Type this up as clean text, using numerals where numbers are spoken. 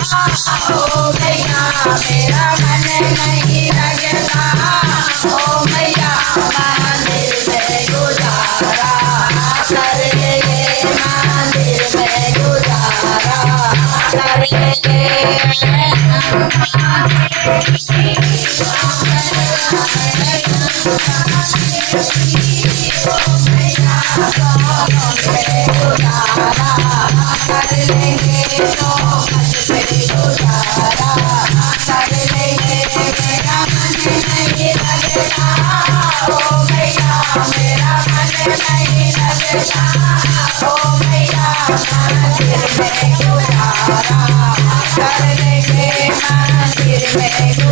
ओ भैया मेरा मन नहीं लगता, ओ भैया मंदिर में गुजारा कर लेंगे, मंदिर में गुजारा कर लेंगे। Thank you.